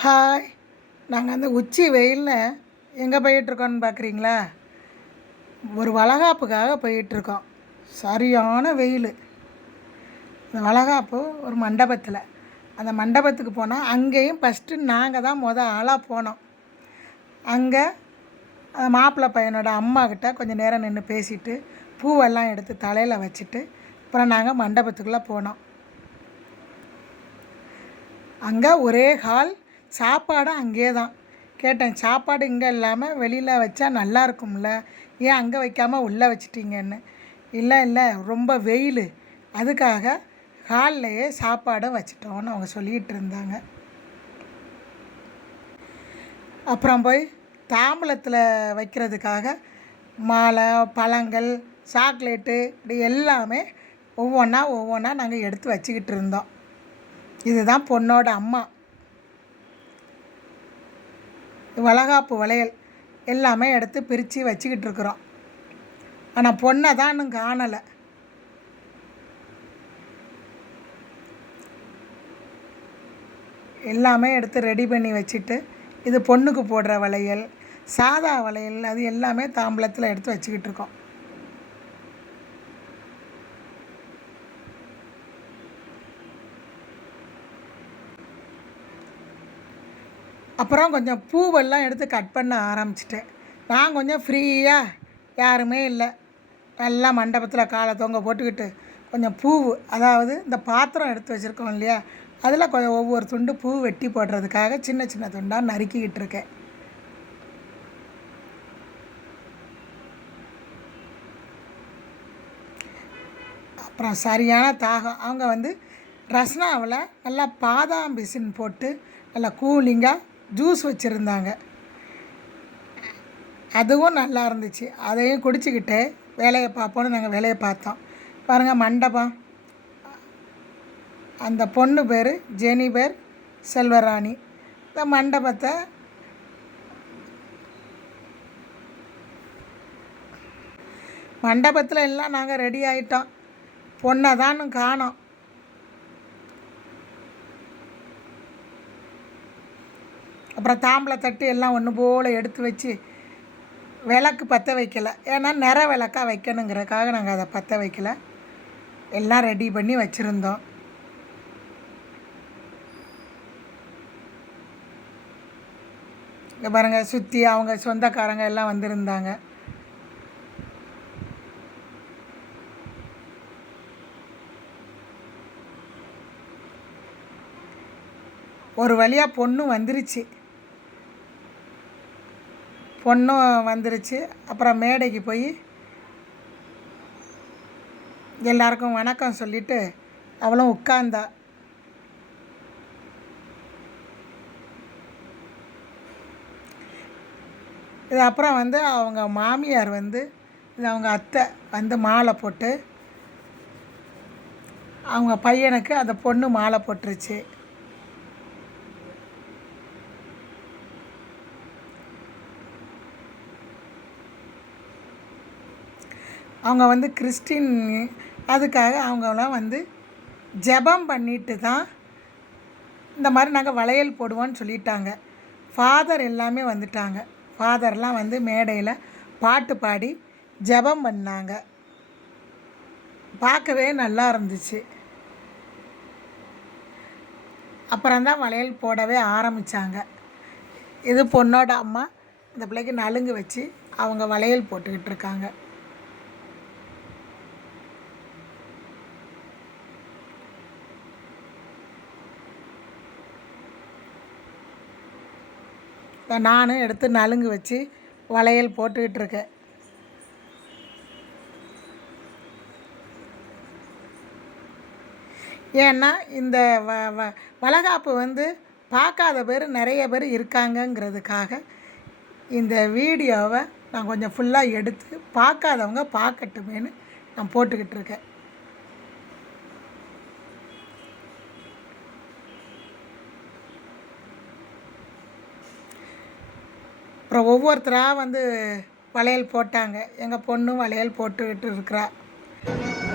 Hi நாங்கள் அந்த உச்சி வெயிலில் எங்கே போயிட்டுருக்கோன்னு பார்க்குறீங்களா ஒரு வளகாப்புக்காக போயிட்டுருக்கோம். சரியான வெயில். இந்த வளகாப்பு ஒரு மண்டபத்தில். அந்த மண்டபத்துக்கு போனால் அங்கேயும் ஃபஸ்ட்டு நாங்கள் தான் மொதல் ஆளாக போனோம். அங்கே அந்த மாப்பிள்ளை பையனோட அம்மாக்கிட்ட கொஞ்சம் நேரம் நின்று பேசிட்டு பூவெல்லாம் எடுத்து தலையில் வச்சுட்டு அப்புறம் நாங்கள் மண்டபத்துக்குள்ளே போனோம். அங்கே ஒரே ஹால் சாப்பாடும் அங்கேயே தான். கேட்டேன் சாப்பாடு இங்கே இல்லாமல் வெளியில் வச்சா நல்லா இருக்கும்ல? ஏன் அங்கே வைக்காமல் உள்ளே வச்சிட்டிங்கன்னு? இல்லை இல்லை ரொம்ப வெயில். அதுக்காக ஹால்லையே சாப்பாடை வச்சிட்டோன்னு அவங்க சொல்லிகிட்டு இருந்தாங்க. அப்புறம் போய் தாம்பலத்தில் வைக்கிறதுக்காக மாலை பழங்கள் சாக்லேட்டு இப்படி எல்லாமே ஒவ்வொன்றா ஒவ்வொன்றா நாங்கள் எடுத்து வச்சுக்கிட்டு இருந்தோம். இதுதான் பொண்ணோட அம்மா. வளகாப்பு வளையல் எல்லாமே எடுத்து பிரித்து வச்சுக்கிட்டு இருக்கிறோம். ஆனால் பொண்ணை தான் இன்னும் காணலை. எல்லாமே எடுத்து ரெடி பண்ணி வச்சுட்டு இது பொண்ணுக்கு போடுற வளையல் சாதா வளையல் அது எல்லாமே தாம்பளத்தில் எடுத்து வச்சுக்கிட்டு இருக்கோம். அப்புறம் கொஞ்சம் பூவெல்லாம் எடுத்து கட் பண்ண ஆரம்பிச்சிட்டேன். நான் கொஞ்சம் ஃப்ரீயாக யாருமே இல்லை. நல்லா மண்டபத்தில் காலை தொங்க போட்டுக்கிட்டு கொஞ்சம் பூவு அதாவது இந்த பாத்திரம் எடுத்து வச்சுருக்கோம் இல்லையா? அதில் கொஞ்சம் ஒவ்வொரு துண்டு பூ வெட்டி போடுறதுக்காக சின்ன சின்ன துண்டாக நறுக்கிக்கிட்டு இருக்கேன். அப்புறம் சரியான தாகம். அவங்க வந்து ரஸ்னாவில் நல்லா பாதாம் பிசின் போட்டு நல்லா கூலிங்காக ஜூஸ் வச்சுருந்தாங்க. அதுவும் நல்லா இருந்துச்சு. அதையும் குடிச்சிக்கிட்டு வேலையை பார்ப்போன்னு நாங்கள் வேலையை பார்த்தோம். பாருங்கள் மண்டபம். அந்த பொண்ணு பேர் ஜெனிபர் செல்வராணி. இந்த மண்டபத்தை மண்டபத்தில் எல்லாம் நாங்கள் ரெடி ஆகிட்டோம் பொண்ணை தான் காணோம். அப்புறம் தாம்பளை தட்டு எல்லாம் ஒன்று போல் எடுத்து வச்சு விளக்கு பற்ற வைக்கல. ஏன்னா நிற விளக்காக வைக்கணுங்கிறதுக்காக நாங்கள் அதை பற்ற வைக்கல. எல்லாம் ரெடி பண்ணி வச்சுருந்தோம். இங்கே பாருங்கள் சுற்றி அவங்க சொந்தக்காரங்க எல்லாம் வந்திருந்தாங்க. ஒரு வழியாக பொண்ணும் வந்துருச்சு. பொண்ணும் வந்துருச்சு. அப்புறம் மேடைக்கு போய் எல்லாருக்கும் வணக்கம் சொல்லிவிட்டு அவளும் உட்கார்ந்தா. இது அப்புறம் வந்து அவங்க மாமியார் வந்து இது அவங்க அத்தை வந்து மாலை போட்டு அவங்க பையனுக்கு அந்த பொண்ணு மாலை போட்டுருச்சு. அவங்க வந்து கிறிஸ்டின். அதுக்காக அவங்களாம் வந்து ஜெபம் பண்ணிட்டு தான் இந்த மாதிரி நாங்கள் வளையல் போடுவோன்னு சொல்லிட்டாங்க. ஃபாதர் எல்லாமே வந்துட்டாங்க. ஃபாதர்லாம் வந்து மேடையில் பாட்டு பாடி ஜெபம் பண்ணாங்க. பார்க்கவே நல்லா இருந்துச்சு. அப்புறம்தான் வளையல் போடவே ஆரம்பித்தாங்க இது பொண்ணோட அம்மா. இந்த பிள்ளைக்கு நலுங்கு வச்சு அவங்க வளையல் போட்டுக்கிட்டு இருக்காங்க. நானும் எடுத்து நலுங்கு வச்சு வளையல் போட்டுக்கிட்டு இருக்கேன் ஏன்னா இந்த வ வ வளகாப்பு வந்து பார்க்காத பேர் நிறைய பேர் இருக்காங்கங்கிறதுக்காக இந்த வீடியோவை நான் கொஞ்சம் ஃபுல்லாக எடுத்து பார்க்காதவங்க பார்க்கட்டுமேனு நான் போட்டுக்கிட்டு இருக்கேன் அப்புறம் ஒவ்வொருத்தராக வந்து வளையல் போட்டாங்க. எங்கள் பொண்ணும் வளையல் போட்டுக்கிட்டு இருக்கிறா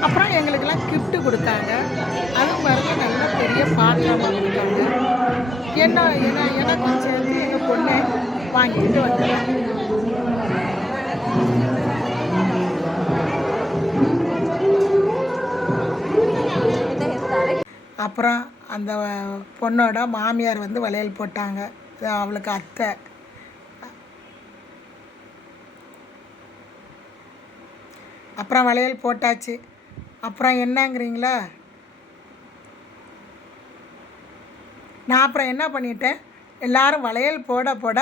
அப்புறம் எங்களுக்கெல்லாம் கிஃப்ட்டு கொடுத்தாங்க. அதுவும் பாருங்க நல்லா பெரிய பாத்திரமாக கொடுத்தாங்க என்ன என்ன எனக்கும் சேர்த்து எங்கள் பொண்ணு வாங்கிட்டு வந்தேன் அப்புறம் அந்த பொண்ணோட மாமியார் வந்து வளையல் போட்டாங்க. அவளுக்கு அத்தை. அப்புறம் வளையல் போட்டாச்சு. அப்புறம் என்னங்கிறீங்களா? நான் அப்புறம் என்ன பண்ணிட்டேன்? எல்லாரும் வளையல் போட போட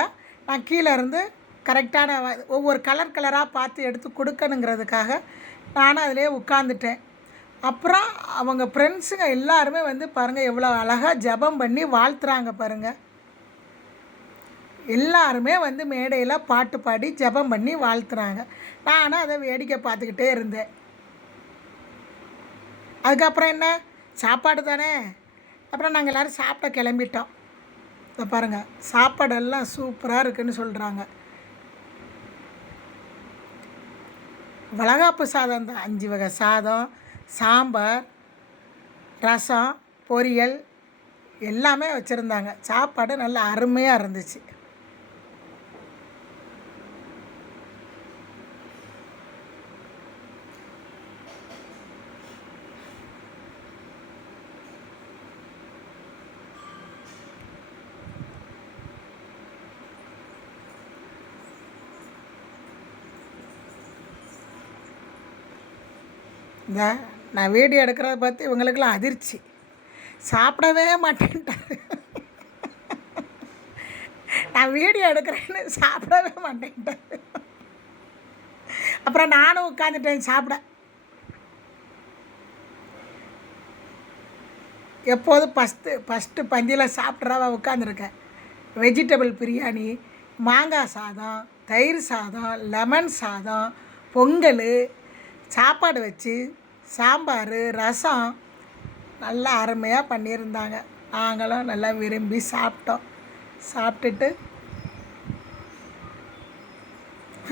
நான் கீழே இருந்து கரெக்டான ஒவ்வொரு கலர் கலராக பார்த்து எடுத்து கொடுக்கணுங்கிறதுக்காக நானும் அதிலே உட்காந்துட்டேன் அப்புறம் அவங்க ஃப்ரெண்ட்ஸுங்க எல்லாருமே வந்து பாருங்கள் எவ்வளோ அழகாக ஜெபம் பண்ணி வாழ்த்துறாங்க பாருங்கள் எல்லாருமே வந்து மேடையில் பாட்டு பாடி ஜெபம் பண்ணி வாழ்த்துறாங்க. நானும் அதை வேடிக்கை பார்த்துக்கிட்டே இருந்தேன். அதுக்கப்புறம் என்ன? சாப்பாடு தானே? அப்புறம் நாங்கள் எல்லோரும் சாப்பிட கிளம்பிட்டோம். இதை பாருங்கள் சாப்பாடெல்லாம் சூப்பராக இருக்குன்னு சொல்கிறாங்க வளகாப்பு சாதம் தான். அஞ்சு வகை சாதம் சாம்பார் ரசம் பொரியல் எல்லாமே வச்சுருந்தாங்க. சாப்பாடு நல்லா அருமையாக இருந்துச்சு. இந்த நான் வீடியோ எடுக்கிறத பார்த்து இவங்களுக்கெல்லாம் அதிர்ச்சி. சாப்பிடவே மாட்டேன்ட்டாரு நான் வீடியோ எடுக்கிறேன்னு சாப்பிடவே மாட்டேன்ட்டாரு அப்புறம் நானும் உட்காந்துட்டேன் சாப்பிட. எப்போதும் ஃபஸ்ட்டு ஃபஸ்ட்டு பந்தியில் சாப்பிட்றவ உட்காந்துருக்கேன் வெஜிடபிள் பிரியாணி மாங்காய் சாதம் தயிர் சாதம் லெமன் சாதம் பொங்கல் சாப்பாடு வச்சு சாம்பார் ரசம் நல்லா அருமையாக பண்ணியிருந்தாங்க. நாங்களும் நல்லா விரும்பி சாப்பிட்டோம். சாப்பிட்டுட்டு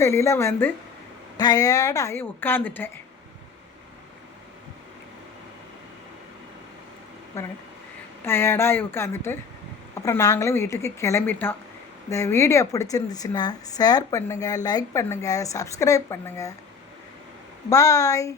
வெளியில் வந்து டயர்டாகி உட்காந்துட்டேன் பாருங்க. டயர்டாகி உட்காந்துட்டு அப்புறம் நாங்களும் வீட்டுக்கு கிளம்பிட்டோம். இந்த வீடியோ பிடிச்சிருந்துச்சுன்னா ஷேர் பண்ணுங்கள் லைக் பண்ணுங்கள் சப்ஸ்கிரைப் பண்ணுங்கள் பாய்.